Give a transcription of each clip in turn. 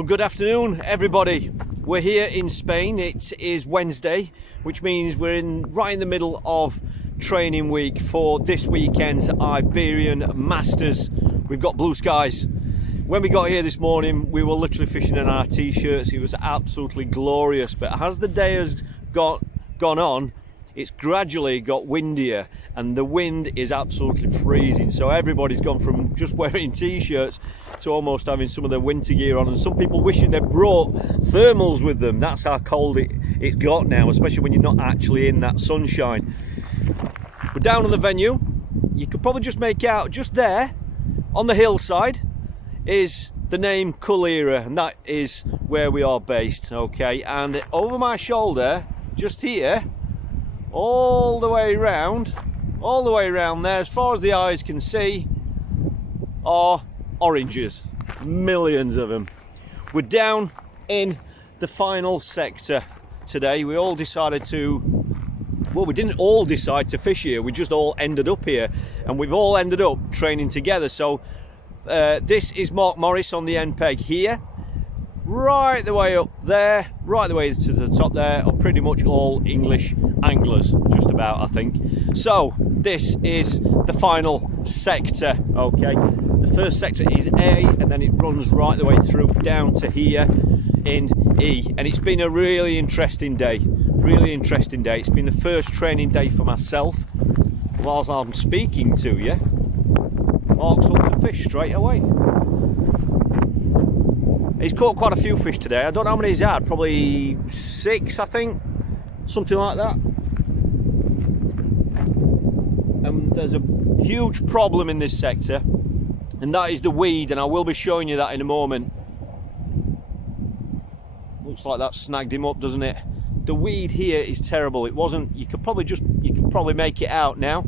Well, good afternoon, everybody. We're here in Spain. It is Wednesday, which means we're right in the middle of training week for this weekend's Iberian Masters. We've got blue skies. When we got here this morning, we were literally fishing in our t-shirts. It was absolutely glorious. But as the day has gone on, it's gradually got windier and the wind is absolutely freezing. So everybody's gone from just wearing t-shirts to almost having some of their winter gear on, and some people wishing they brought thermals with them. That's how cold it's got now, especially when you're not actually in that sunshine. We're down on the venue. You could probably just make out just there on the hillside is the name Culera, and that is where we are based. Okay, and over my shoulder just here, all the way around there, as far as the eyes can see, are oranges. Millions of them. We're down in the final sector today. We all decided to, well, we didn't all decide to fish here, we just all ended up here, and we've all ended up training together. So this is Mark Morris on the end peg here. Right the way up there, right the way to the top there, are pretty much all English anglers, just about, I think. So this is the final sector. Okay, the first sector is A, and then it runs right the way through down to here in E, and it's been a really interesting day. It's been the first training day for myself. Whilst I'm speaking to you, Mark's hooked a fish straight away. He's caught quite a few fish today. I don't know how many he's had, probably 6, I think, something like that. And there's a huge problem in this sector, and that is the weed, and I will be showing you that in a moment. Looks like that snagged him up, doesn't it? The weed here is terrible. It wasn't, you could probably make it out now.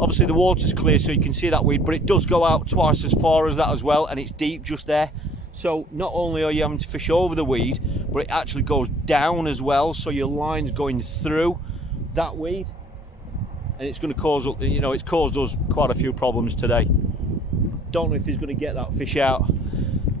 Obviously the water's clear so you can see that weed, but it does go out twice as far as that as well, and it's deep just there. So not only are you having to fish over the weed, but it actually goes down as well, so your line's going through that weed, and it's going to cause, you know, it's caused us quite a few problems today. Don't know if he's going to get that fish out.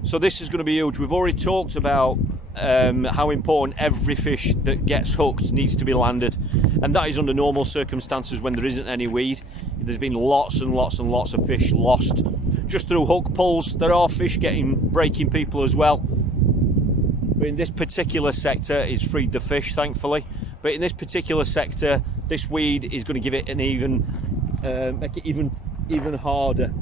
So this is going to be huge. We've already talked about how important every fish that gets hooked needs to be landed, and that is under normal circumstances when there isn't any weed. There's been lots and lots and lots of fish lost just through hook pulls. There are fish breaking people as well, but in this particular sector it's freed the fish, thankfully. But in this particular sector, this weed is going to give it an make it even harder.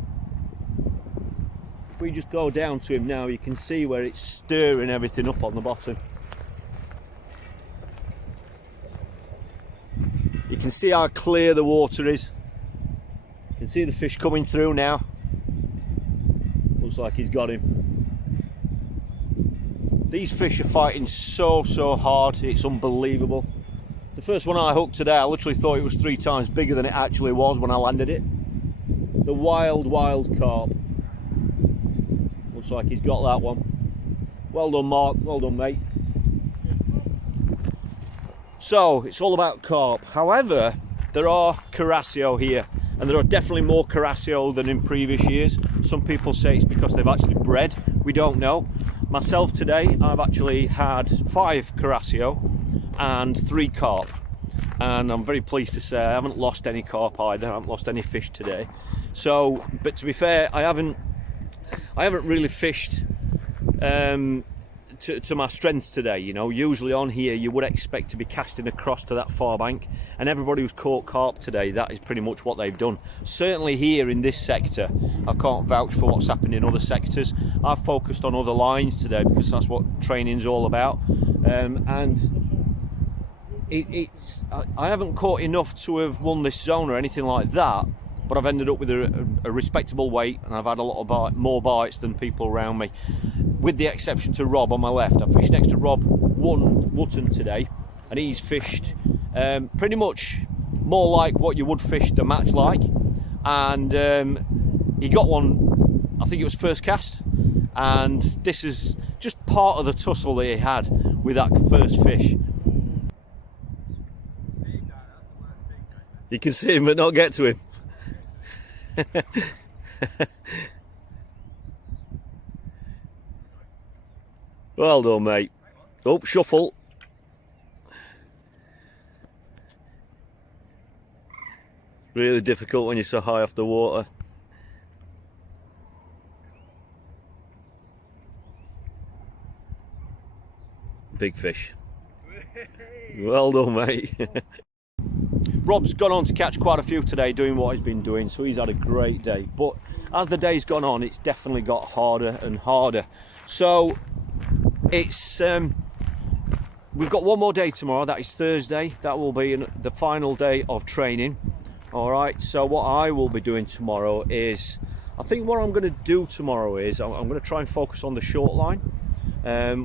If we just go down to him now, you can see where it's stirring everything up on the bottom. You can see how clear the water is. You can see the fish coming through now. Looks like he's got him. These fish are fighting so hard, it's unbelievable. The first one I hooked today, I literally thought it was 3 times bigger than it actually was when I landed it. The wild carp. Looks like he's got that one. Well done, Mark. Well done, mate. So it's all about carp. However, there are Carasio here, and there are definitely more Carasio than in previous years. Some people say it's because they've actually bred. We don't know. Myself today, I've actually had 5 Carasio and 3 carp, and I'm very pleased to say I haven't lost any carp either. I haven't lost any fish today. So, but to be fair, I haven't really fished to my strengths today. You know, usually on here you would expect to be casting across to that far bank, and everybody who's caught carp today, that is pretty much what they've done. Certainly here in this sector, I can't vouch for what's happened in other sectors. I've focused on other lines today because that's what training's all about, and I haven't caught enough to have won this zone or anything like that, but I've ended up with a respectable weight, and I've had a lot more bites than people around me, with the exception to Rob on my left. I fished next to Rob Wotton today, and he's fished pretty much more like what you would fish the match like, and he got one, I think it was first cast, and this is just part of the tussle that he had with that first fish. You can see him but not get to him. Well done, mate. Oh, shuffle. Really difficult when you're so high off the water. Big fish. Well done, mate. Rob's gone on to catch quite a few today doing what he's been doing, so he's had a great day. But as the day's gone on, it's definitely got harder and harder. So it's we've got one more day tomorrow. That is Thursday. That will be the final day of training. All right, so what I will be doing tomorrow is, I think what I'm going to do tomorrow is I'm going to try and focus on the short line.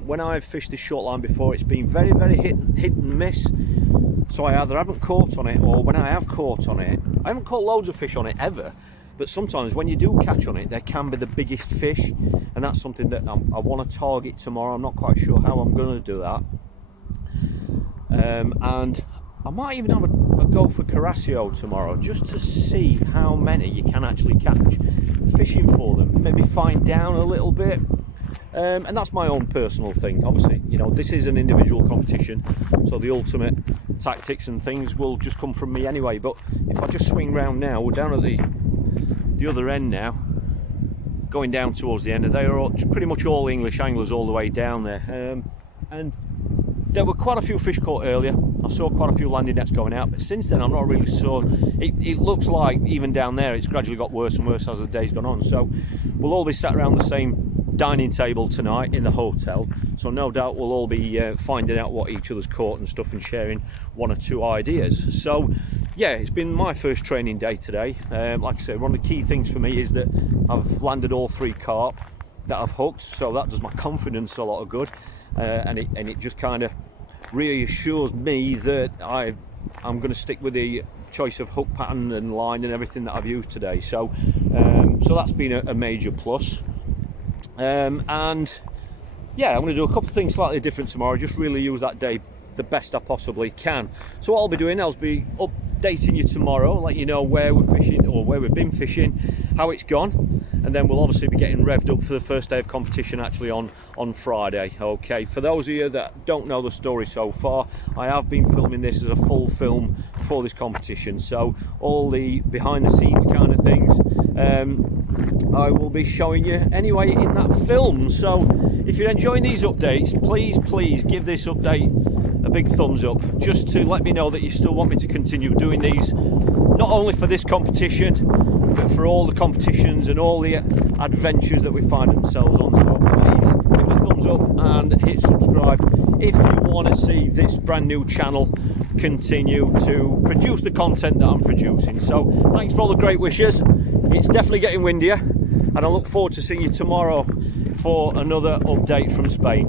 When I've fished the short line before, it's been very, very hit and miss. So I either haven't caught on it, or when I have caught on it, I haven't caught loads of fish on it ever, but sometimes when you do catch on it, there can be the biggest fish, and that's something that I want to target tomorrow. I'm not quite sure how I'm going to do that. And I might even have a go for Carasio tomorrow, just to see how many you can actually catch fishing for them. Maybe find down a little bit. And that's my own personal thing. Obviously, you know, this is an individual competition, so the ultimate tactics and things will just come from me anyway. But if I just swing round now, we're down at the other end now, going down towards the end, and they are all, pretty much all English anglers all the way down there. And there were quite a few fish caught earlier. I saw quite a few landing nets going out, but since then I'm not really sure. It looks like even down there it's gradually got worse and worse as the day's gone on. So we'll all be sat around the same dining table tonight in the hotel, so no doubt we'll all be finding out what each other's caught and stuff, and sharing one or two ideas. So yeah, it's been my first training day today. Like I said, one of the key things for me is that I've landed all 3 carp that I've hooked, so that does my confidence a lot of good, and it just kind of reassures me that I'm going to stick with the choice of hook pattern and line and everything that I've used today. So so that's been a major plus. And yeah, I'm going to do a couple of things slightly different tomorrow, just really use that day the best I possibly can. So what I'll be doing, I'll be updating you tomorrow, let you know where we're fishing, or where we've been fishing, how it's gone, and then we'll obviously be getting revved up for the first day of competition actually on Friday. Okay, for those of you that don't know the story so far, I have been filming this as a full film for this competition, so all the behind the scenes kind of things I will be showing you anyway in that film. So if you're enjoying these updates, please give this update a big thumbs up, just to let me know that you still want me to continue doing these, not only for this competition but for all the competitions and all the adventures that we find ourselves on. So please give it a thumbs up and hit subscribe if you want to see this brand new channel continue to produce the content that I'm producing. So thanks for all the great wishes. It's definitely getting windier, and I look forward to seeing you tomorrow for another update from Spain.